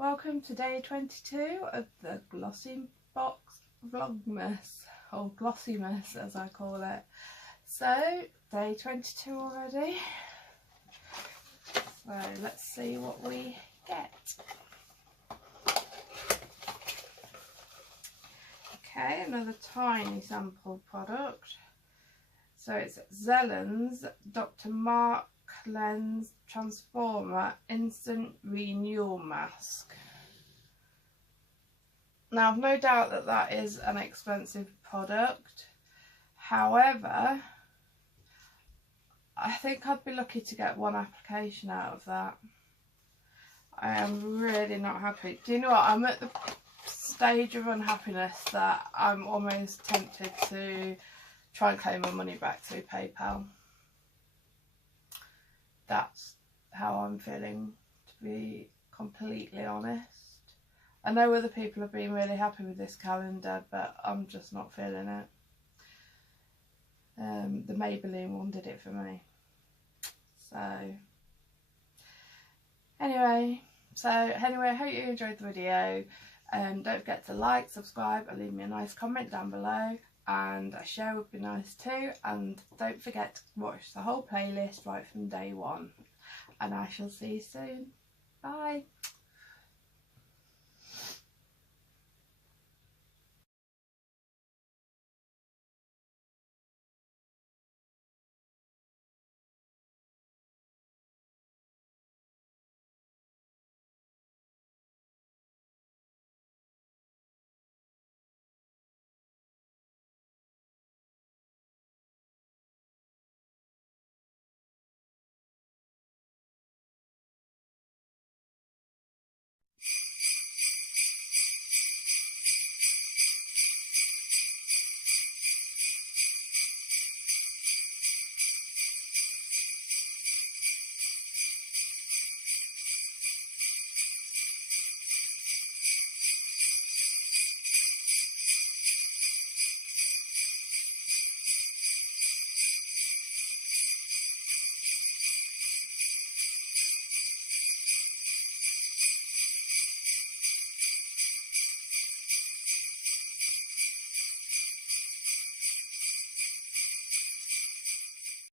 Welcome to day 22 of the GlossyBox VlogMas, or GlossyMas as I call it. So, day 22 already. So let's see what we get. Okay, another tiny sample product. So it's Zellen's Dr. Mark Lens Transformer Instant Renewal Mask. Now I've no doubt that that is an expensive product. However, I think I'd be lucky to get one application out of that. I am really not happy. Do you know what? I'm at the stage of unhappiness that I'm almost tempted to try and claim my money back through PayPal. That's how I'm feeling, to be completely honest. I know other people have been really happy with this calendar, but I'm just not feeling it. The Maybelline one did it for me. So anyway, I hope you enjoyed the video. Don't forget to like, subscribe and leave me a nice comment down below, and a share would be nice too. And don't forget to watch the whole playlist right from day one, and I shall see you soon. Bye.